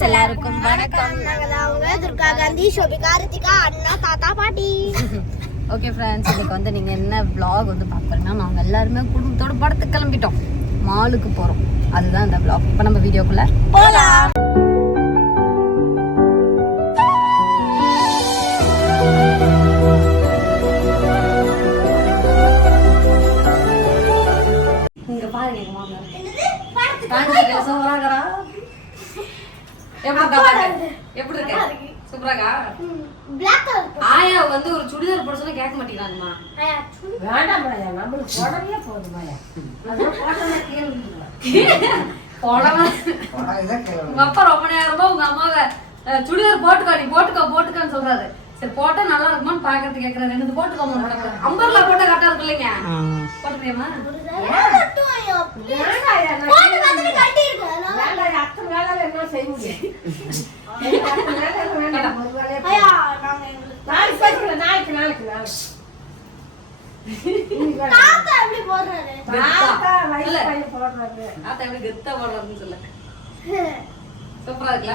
Friends எல்லாருக்கும் வணக்கம். நாங்க துர்கா காந்தி, ஷோபிகா, ரித்திகா, அண்ணா, தாத்தா, பாட்டி. ஓகே ஃப்ரெண்ட்ஸ், இன்னைக்கு வந்து நீங்கள் என்ன vlog வந்து பார்க்குறீங்கன்னா, நாங்கள் எல்லாருமே குடும்பத்தோட படத்துக்கு கிளம்பிட்டோம், மாலுக்கு போகிறோம். அதுதான் இந்த vlog. இப்போ நம்ம வீடியோக்குள்ளே போகலாம். இங்கே பாருங்க எங்கள் மாமா சூப்பராகரா. எப்படி இருக்க? சூப்பராகா. ஆயா வந்து ஒரு சுடிதார் போட சொன்னா கேட்க மாட்டேங்கிறாங்கம்மா. வேண்டாம் மாயா, நம்மளுக்கு போடவே போதும் மாயா. உங்க அப்பா ரொம்ப நேரமா உங்க அம்மாவை சுடிதார் போட்டுக்கோ, நீ போட்டுக்கோன்னு சொல்றாரு. சரி போட்டா நல்லா இருக்குமான்னு பாக்கிறதுக்கு கேக்குறாரு. எனக்கு போட்டுக்கோங்க. அம்பர்லா போட்டா கரெக்டா இருக்கு இல்லைங்க? போட்டுக்கிறியம்மா? சூப்பரா இருக்குல்ல?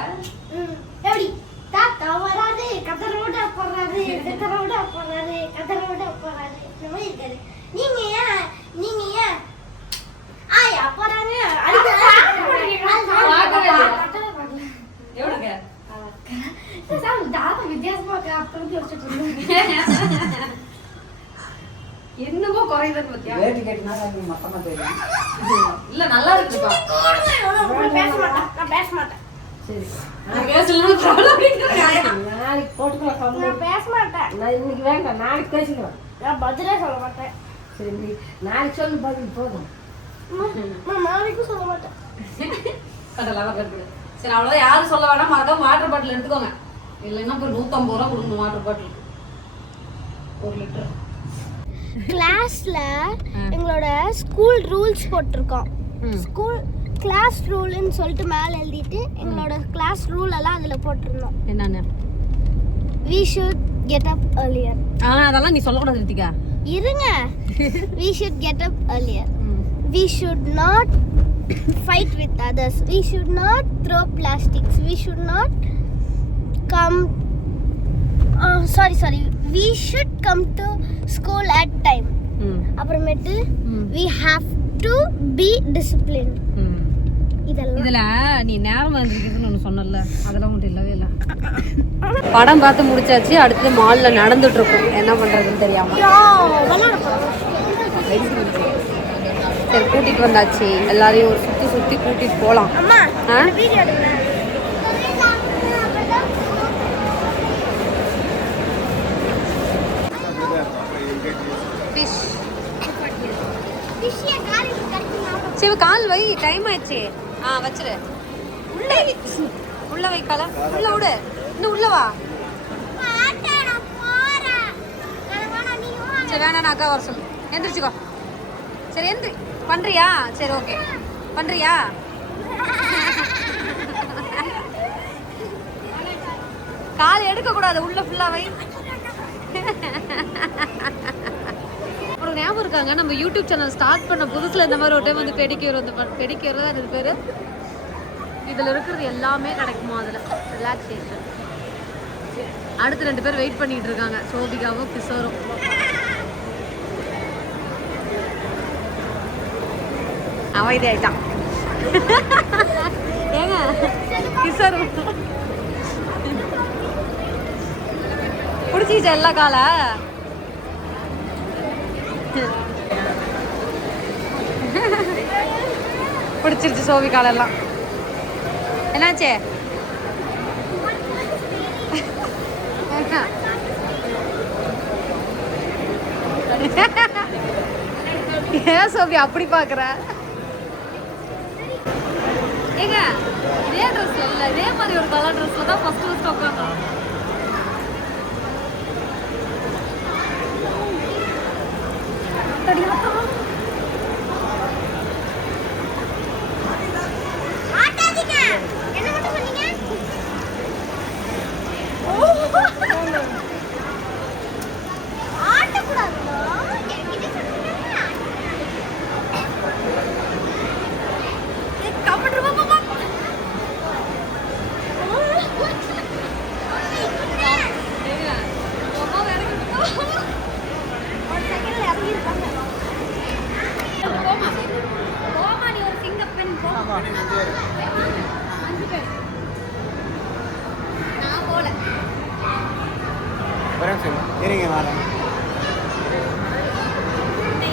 தாத்தா வராது, கதரோட போறாரு, கதரோட போறாரு, கதரோட போறாரு. நீங்க ஏன் ஆயா போறாங்க? என்னமோ குறையுதுன்னு பாத்தியா? இல்ல நல்லா இருக்குப்பா. பேச மாட்டேன். சரி, நான் பேசலன்னு ப்ராப்ளம் நாளைக்கு போட்டுக்கலாம். நான் பேச மாட்டேன். நான் இன்னைக்கு வேண்டாம், நாளைக்கு பேசிக்கலாம். நான் பதிலே சொல்ல மாட்டேன். சரி, நாளைக்கு சொல்லு, பதில் போதும். நான் நாளைக்கும் சொல்ல மாட்டேன். சரி, அவ்வளவுதான். யாரும் சொல்ல வேணாம். மறக்காம வாட்டர் பாட்டில் எடுத்துக்கோங்க. இல்லைன்னா இப்போ 150 ரூபா கொடுக்கணும் வாட்டர் பாட்டில், 1 லிட்டர். கிளாஸ்ல எங்களோட ஸ்கூல் ரூல்ஸ் போட்டிருக்கோம். ஸ்கூல் கிளாஸ் ரூல்னு சொல்லிட்டு மேல எழுதிட்டு எங்களோட கிளாஸ் ரூல் எல்லாம் அதுல போட்டிருந்தோம். என்னன்னு? we should get up earlier. அதெல்லாம் நீ சொல்லக்கூடாது ரித்திகா. இருங்க. we should get up earlier. we should not fight with others. we should not throw plastics. we should not come sorry we should come to school at time. அப்புறமேட்டு we have to be disciplined. இதுல நீ நேரம் வந்திருக்குன்னு ஒன்று சொன்னல, அதெல்லாம் ஒன்றும் இல்லவே இல்லை. படம் பார்த்து முடிச்சாச்சு. அடுத்து மால்ல நடந்துட்டு இருக்கோம், என்ன பண்றதுன்னு தெரியாம. சரி, கூட்டிட்டு வந்தாச்சு. எல்லாரையும் ஒரு சுத்தி கூட்டிட்டு போலாம். சரி, கால் வை, டைம் ஆயிடுச்சு. வச்சிரு. உள்ள வை, கால உள்ள விடு. இன்னும் உள்ள வா. சரி, வேணா அக்கா வர சொல்லு. எந்திரிச்சுக்கோ. சரி, எந்திரி. பண்றியா? சரி, ஓகே. பண்றியா? கால் எடுக்க கூடாது, உள்ள ஃபுல்லா வை. அப்புறம் ஞாபகம் இருக்காங்க, நம்ம யூடியூப் சேனல் ஸ்டார்ட் பண்ண புதுசுல இந்த மாதிரி ஒரு டைம் வந்து பெடிக்யூர் தான் இது பேரு. இதுல இருக்கிறது எல்லாமே கிடைக்குமா அதுல, ரிலாக்ஸேஷன். அடுத்து 2 பேர் வெயிட் பண்ணிட்டு இருக்காங்க, சோபிகாவும் கிஷோரும். அமைதி ஆயிட்டான். ஏங்க கிஷோரும் பிடிச்சிச்சா எல்லா கால? பிடிச்சிருச்சு சோவி காலெல்லாம். என்னாச்சு? ஏன் சோபி அப்படி பாக்குற? ஏங்க இதே ட்ரெஸ்ல இல்ல, இதே மாதிரி ஒரு கலர் ட்ரெஸ்ல தான் ஃபர்ஸ்ட் உட்காந்தோம்.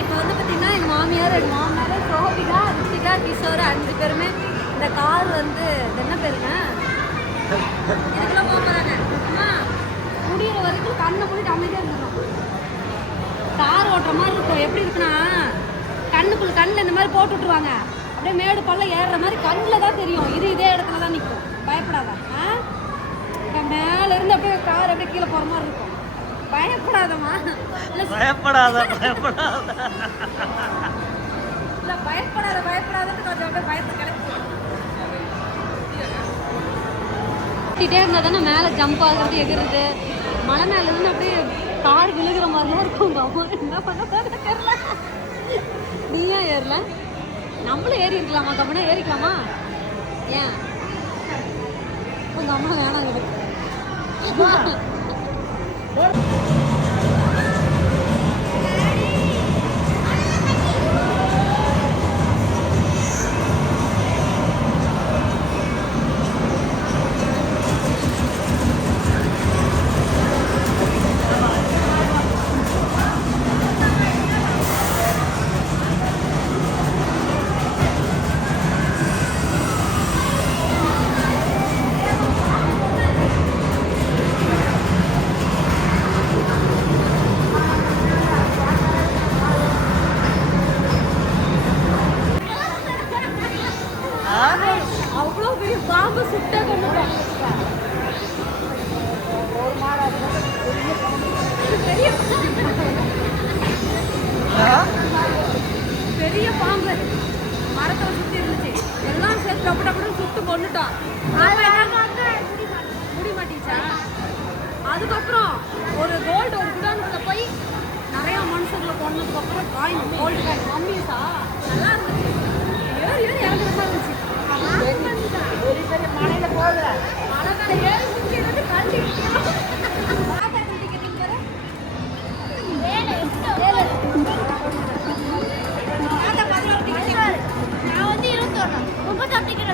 இப்போ வந்து பார்த்தீங்கன்னா எங்கள் மாமியார் சோபிகா ரிஷிகா கிஷோர் 5 பேருமே இந்த கார் வந்து இது என்ன பேருங்க இதுக்குள்ள போக போகிறாங்க. முடிகிற வரைக்கும் கண்ணை மூடிட்டு அமைதியாக இருந்துடும். கார் ஓட்டுற மாதிரி இருக்கும். எப்படி இருக்குன்னா கண்ணில் இந்த மாதிரி போட்டு விட்ருவாங்க. அப்படியே மேடு பள்ளம் ஏறுற மாதிரி கண்ணில் தான் தெரியும். இதே இடத்துல தான் நிற்கும். பயப்படாதா? மேலேருந்து அப்படியே கார் அப்படியே கீழே போகிற மாதிரி இருக்கும். பயப்படாதம்மா. இல்லை பயப்படாதன்னு கொஞ்சம் அப்படியே பயத்தை கிளப்பிட்டே இருந்தால் தானே மேலே ஜம்ப் ஆகுறது எகிறது. மலை மேலேருந்து அப்படியே கார் விழுகிற மாதிரிலாம் இருக்கும். அம்மா என்ன பண்ண தெரியல. நீயா ஏறல? நம்மளும் ஏறி இருக்கலாமா? கம்மனா ஏறிக்கலாமா? ஏன் உங்கள் அம்மா வேணாங்குது. அவ்வளோ பெரிய பாம்பு சுட்ட கொண்டுட்டேன். பெரிய பாம்பு மரத்தில் சுற்றி இருந்துச்சு. எல்லாம் சேர்த்து டப்பு டப்புன்னு சுட்டு கொண்டுட்டோம். முடி மாட்டிச்சா? அதுக்கப்புறம் ஒரு கோல்டு ஒரு குடானுக்குள்ள போய் நிறையா மனுஷங்களை கொண்டதுக்கப்புறம் காயின் கோல்டு காயின் மம்மிஸா நல்லா இருந்துச்சு. ஏறி இறங்குற மாதிரி இருந்துச்சு. மழையில போகுது. மழை மேலே ஏறி முடிக்கிறது கல்வி நான் வந்து 21 30 டிக்கெட்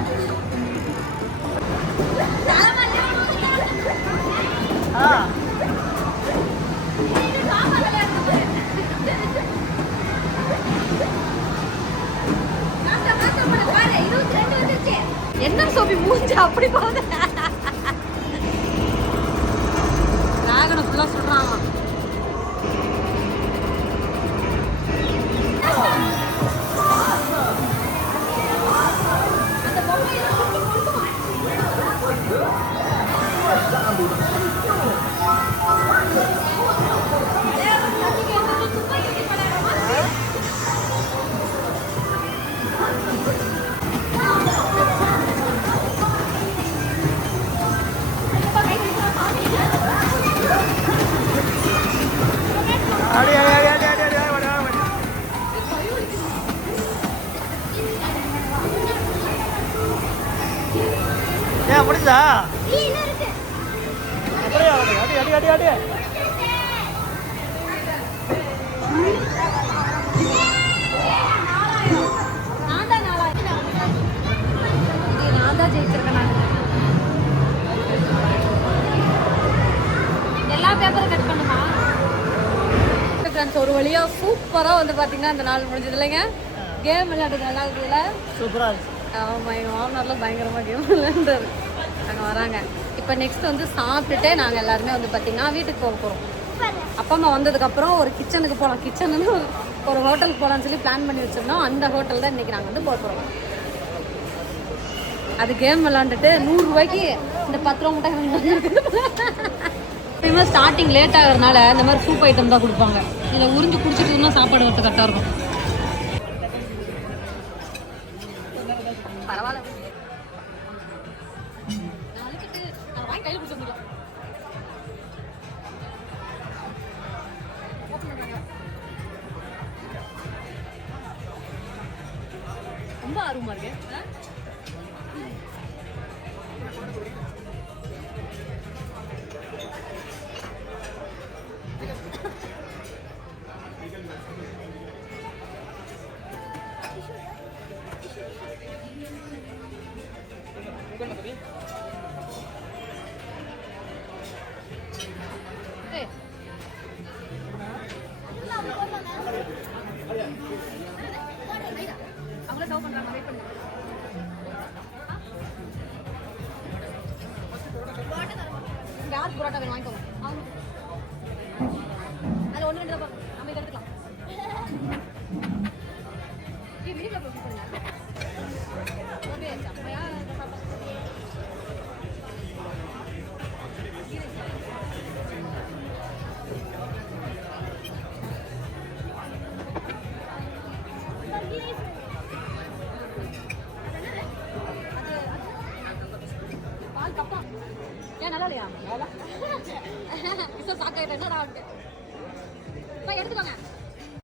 என்ன சோபி மூஞ்சி அப்படி போகுது. டிராகனை ஃபுல்லாக சொல்கிறான். முடிஞ்சா இருக்கு. அடி அடி அடி அடி நான் தான் ஜெயிச்சிருக்கேன். எல்லா பேப்பரும் கட் பண்ணுமா? ஃப்ரெண்ட்ஸ் ஒரு வழியாக சூப்பராக வந்து பார்த்தீங்கன்னா அந்த நாள் முடிஞ்சது இல்லைங்க. கேம் விளையாடுறது நல்லா இருக்குதுல்ல? சூப்பராக இருந்துச்சு. ஆமாம், எங்கள் மாமனார்லாம் பயங்கரமாக கேம் விளையாண்டுறாரு. நாங்கள் வராங்க. இப்போ நெக்ஸ்ட் வந்து சாப்பிட்டுட்டு நாங்கள் எல்லாருமே வந்து பார்த்திங்கன்னா வீட்டுக்கு போக போகிறோம். அப்பா அம்மா வந்ததுக்கப்புறம் ஒரு கிச்சனுக்கு போகலாம். கிச்சனுன்னு ஒரு ஹோட்டலுக்கு போகலான்னு சொல்லி பிளான் பண்ணி வச்சுருந்தோம். அந்த ஹோட்டல் தான் இன்றைக்கி நாங்கள் வந்து போக போகிறோம். அது கேம் விளாண்டுட்டு 100 ரூபாய்க்கு இந்த 10 ரூபா முட்டை எப்பயுமே ஸ்டார்டிங் லேட் ஆகிறதுனால இந்த மாதிரி சூப் ஐட்டம் தான் கொடுப்பாங்க. இதில் உறிஞ்சு குடிச்சிட்டுனா சாப்பாடு வரது கரெக்டாக இருக்கும். பரவாயில்ல, வாங்கி கையில் பிடிச்சிருந்தோம். ரொம்ப ஆர்வமாக இருக்கு. யாருக்கு புரோட்டா வேணும் வாங்கிக்கோங்க அவங்க அதில் 1 2 தான் நம்ம இதை எடுத்துக்கலாம் மினிக்கில் போய் பண்ணுங்க செம்மையா பால் கப்பா ஏன் நல்லா இல்லையா கிருஷ்ண சாக்காயிட்ட என்னடா எடுத்துக்கோங்க